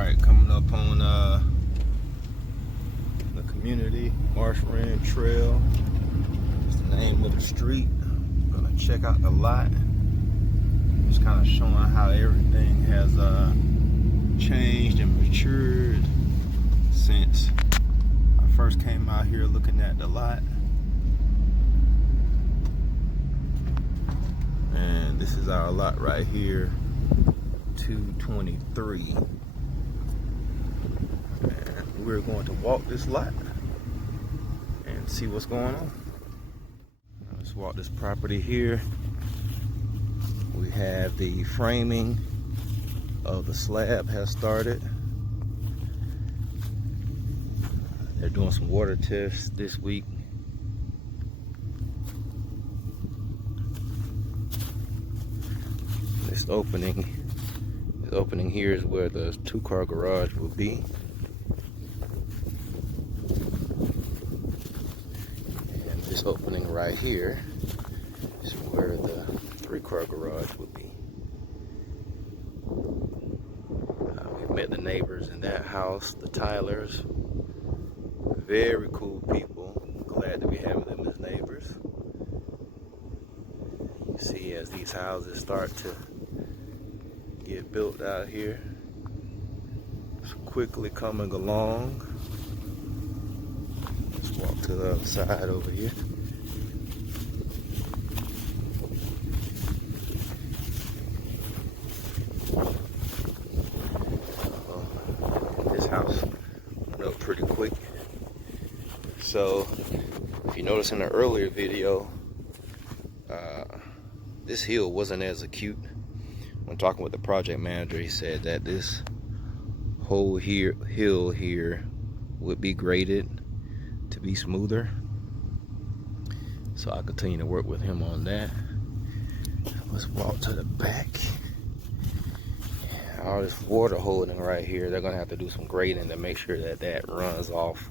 Alright, coming up on the community Wren Trail. It's the name of the street. I'm gonna check out the lot. Just kind of showing how everything has changed and matured since I first came out here looking at the lot. And this is our lot right here, 223. And we're going to walk this lot and see what's going on. Let's walk this property here. We have the framing of the slab has started. They're doing some water tests this week. This opening here is where the two-car garage will be. And this opening right here is where the three-car garage will be. We've met the neighbors in that house, the Tylers. Very cool people. Glad to be having them as neighbors. You see, as these houses start to get built out here, it's quickly coming along. Let's walk to the other side over here. This house went up pretty quick. So if you notice in the earlier video, this hill wasn't as acute. When talking with the project manager, he said that this whole hill here would be graded to be smoother. So I'll continue to work with him on that. Let's walk to the back. All this water holding right here, they're gonna have to do some grading to make sure that that runs off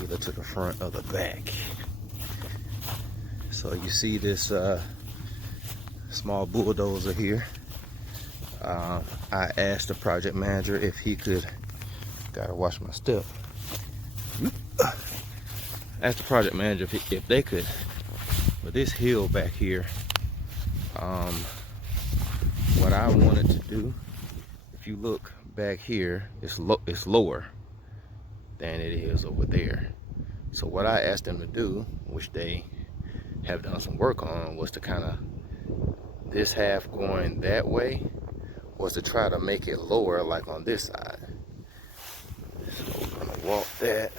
either to the front or the back. So you see this small bulldozer here. I asked the project manager if he could, gotta watch my step. Asked the project manager if they could, but this hill back here, what I wanted to do, if you look back here, it's lower than it is over there. So what I asked them to do, which they have done some work on, was to kind of, this half going that way, was to try to make it lower like on this side. So we're gonna walk that,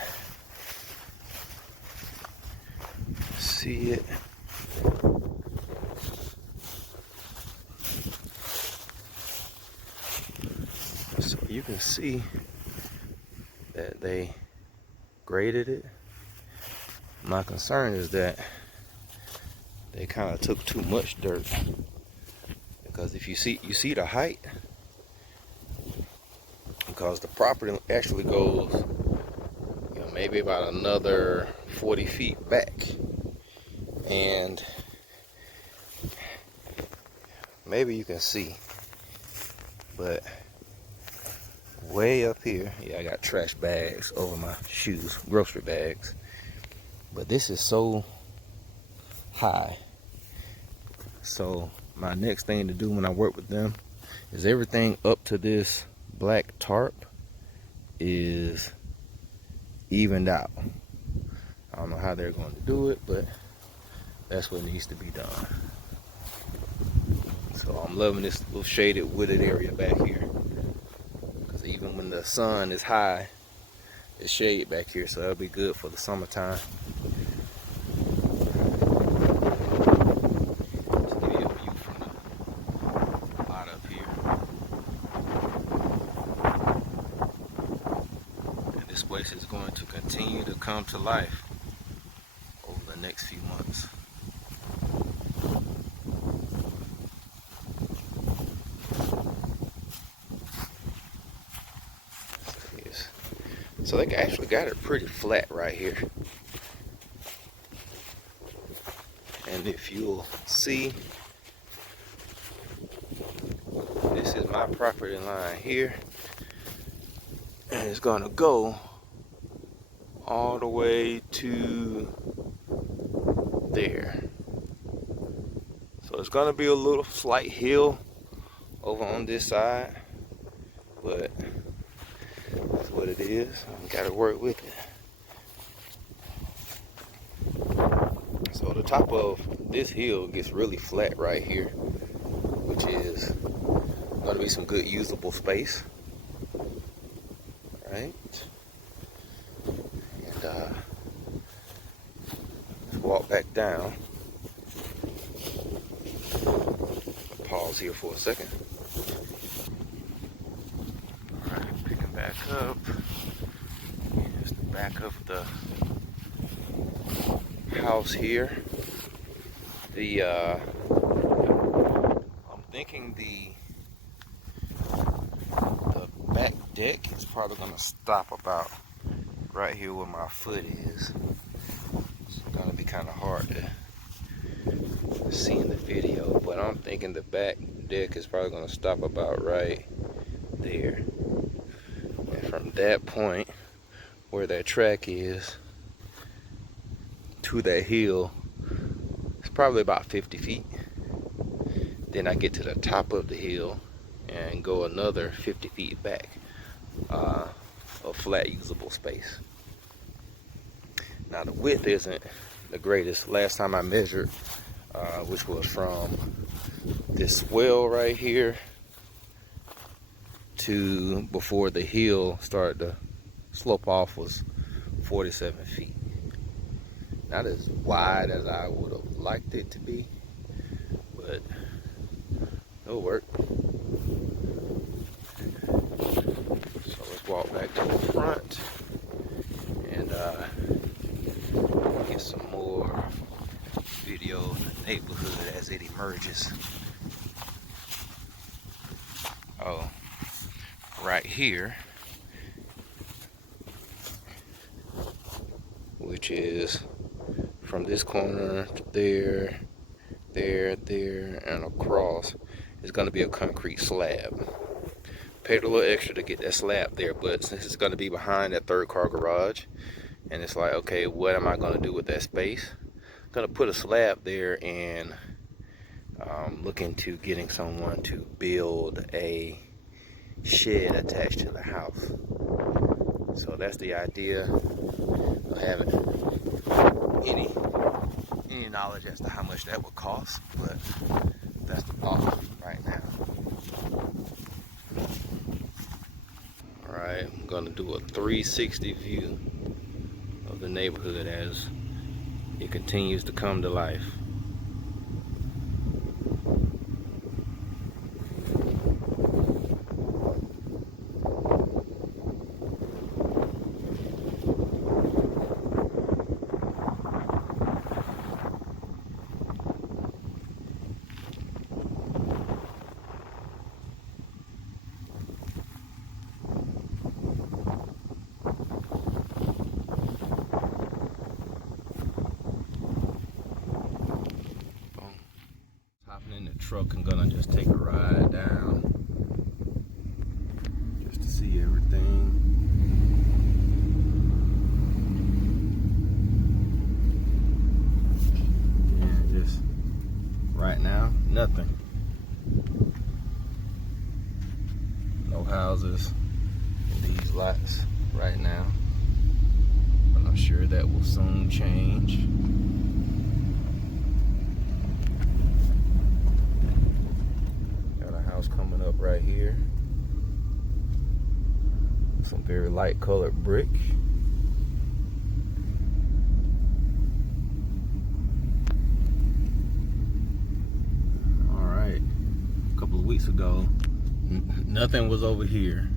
see it. So you can see that they graded it. My concern is that they kind of took too much dirt, because if you see the height, because the property actually goes, you know, maybe about another 40 feet back, and maybe you can see, but way up here, yeah, I got trash bags over my shoes, grocery bags, but this is so high. So my next thing to do when I work with them is everything up to this black tarp is evened out. I don't know how they're going to do it, but that's what needs to be done. So I'm loving this little shaded, wooded area back here, because even when the sun is high, it's shade back here, so that'll be good for the summertime. This place is going to continue to come to life over the next few months. So they actually got it pretty flat right here. And if you'll see, this is my property line here. And it's gonna go all the way to there. So it's gonna be a little slight hill over on this side, but that's what it is. I gotta work with it. So the top of this hill gets really flat right here, which is gonna be some good usable space. Right? And let's walk back down. Pause here for a second. Alright, picking back up. Here's the back of the house here. I'm thinking the back deck is probably gonna stop about right here where my foot is. It's gonna be kind of hard to see in the video, but I'm thinking the back deck is probably gonna stop about right there. And from that point where that track is to that hill, it's probably about 50 feet. Then I get to the top of the hill and go another 50 feet back of flat usable space. Now the width isn't the greatest. Last time I measured, which was from this well right here to before the hill started to slope off, was 47 feet. Not as wide as I would have liked it to be, but it'll work. So let's walk back to the front and get some more video of the neighborhood as it emerges. Oh, right here, which is from this corner to there, there, and across, is going to be a concrete slab. Paid a little extra to get that slab there, but since it's going to be behind that third car garage, and it's like, okay, what am I going to do with that space? I'm going to put a slab there and look into getting someone to build a shed attached to the house. So that's the idea. I haven't any knowledge as to how much that would cost, but that's the thought right now. Alright, I'm gonna do a 360 view of the neighborhood as it continues to come to life. In the truck and gonna just take a ride down just to see everything. And just right now, nothing. No houses in these lots right now, but I'm sure that will soon change. Coming up right here, some very light colored brick. All right, a couple of weeks ago, nothing was over here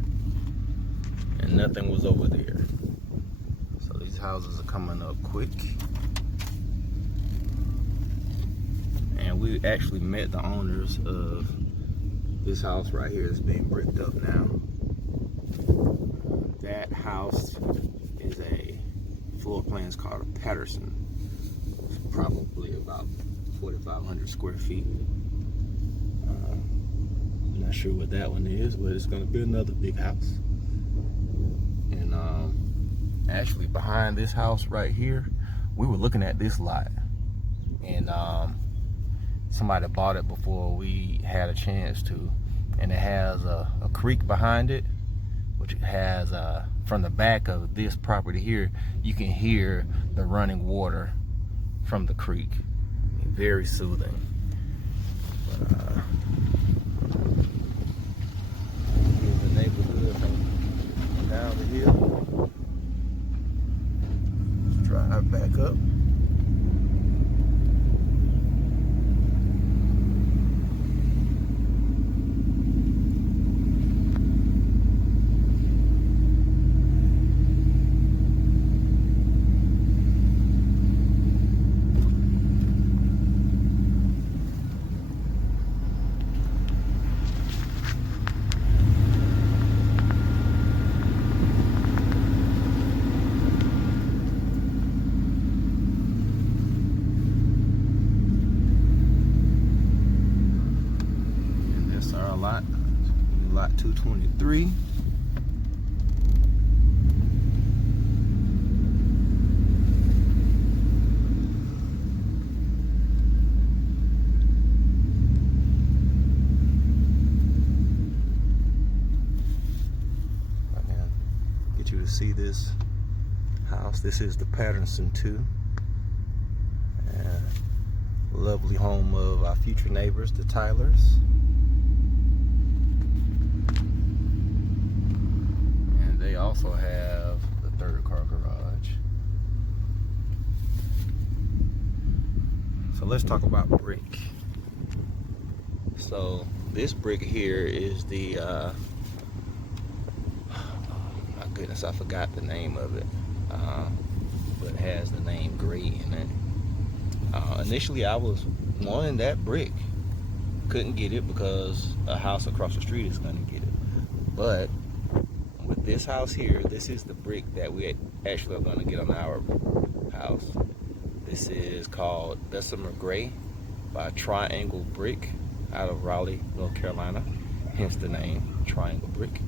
and nothing was over there. So these houses are coming up quick. And we actually met the owners of this house right here is being bricked up now. That house is a floor plan is called a Patterson. It's probably about 4,500 square feet. I'm not sure what that one is, but it's going to be another big house. actually behind this house right here. We were looking at this lot, and somebody bought it before we had a chance to, and it has a creek behind it, which has from the back of this property here, you can hear the running water from the creek. Very soothing. Here's the neighborhood from down the hill. Let's drive back up. Lot 223. Get you to see this house. This is the Patterson 2. Lovely home of our future neighbors, the Tylers. They also have the third car garage. So let's talk about brick. So this brick here is the oh my goodness, I forgot the name of it, but it has the name Gray in it. Initially I was wanting that brick, couldn't get it because a house across the street is going to get it. But with this house here, this is the brick that we actually are going to get on our house. This is called Bessemer Gray by Triangle Brick out of Raleigh, North Carolina, hence the name Triangle Brick.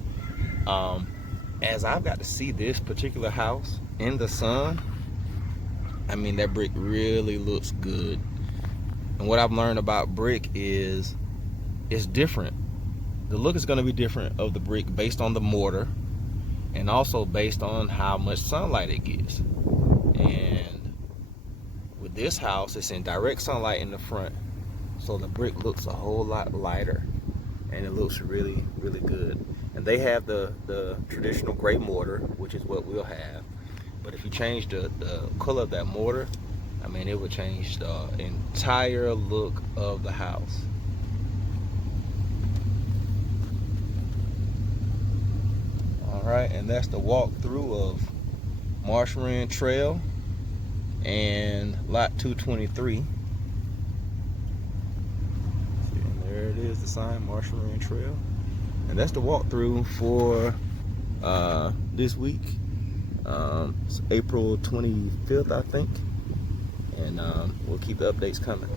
As I've got to see this particular house in the sun, I mean, that brick really looks good. And what I've learned about brick is it's different. The look is going to be different of the brick based on the mortar, and also based on how much sunlight it gets. And with this house, it's in direct sunlight in the front, so the brick looks a whole lot lighter, and it looks really, really good. And they have the traditional gray mortar, which is what we'll have. But if you change the color of that mortar, I mean, it would change the entire look of the house. Alright, and that's the walkthrough of Marsh Wren Trail and lot 223. And there it is, the sign, Marsh Wren Trail. And that's the walkthrough for this week. It's April 25th, I think. And we'll keep the updates coming.